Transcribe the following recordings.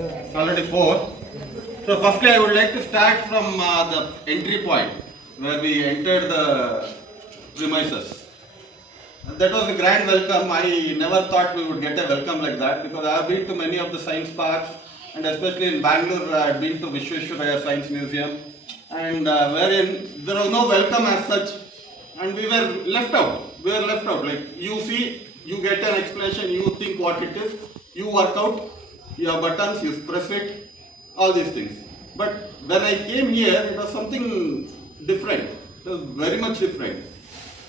It's already 4. So firstly I would like to start from the entry point where we entered the premises. That was a grand welcome. I never thought we would get a welcome like that because I have been to many of the science parks and especially in Bangalore I have been to Vishweshwaraya Science Museum and wherein there was no welcome as such and we were left out. We were left out. Like you see, you get an explanation, you think what it is, you work out, you have buttons, you press it, all these things. But when I came here, it was something different. It was very much different.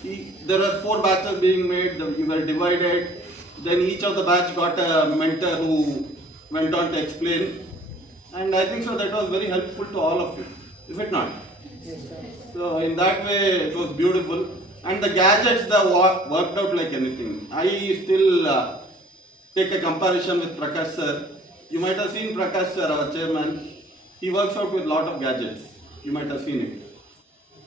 There were 4 batches being made, we were divided, then each of the batch got a mentor who went on to explain and I think so that was very helpful to all of you, is it not? Yes, sir. So in that way it was beautiful and the gadgets that worked out like anything. I still take a comparison with Prakash sir. You might have seen Prakash sir, our chairman, he works out with a lot of gadgets, you might have seen it.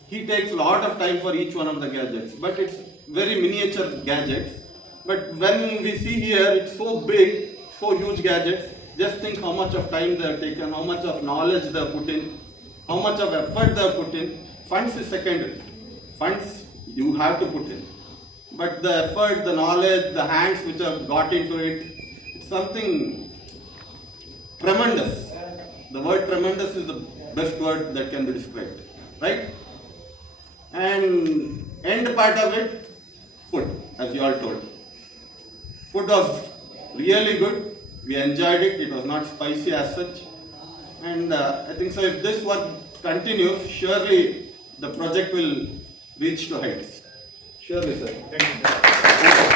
He takes a lot of time for each one of the gadgets, but it's very miniature gadgets. But when we see here, it's so big, so huge gadgets. Just think how much of time they have taken, how much of knowledge they have put in, how much of effort they have put in. Funds is secondary. Funds you have to put in. But the effort, the knowledge, the hands which have got into it, it's something tremendous. The word tremendous is the best word that can be described, right? And end part of it, food, as you all told. Food was really good. We enjoyed it. It was not spicy as such. And I think so if this work continues, surely the project will reach to heights. Surely, sir. Thank you.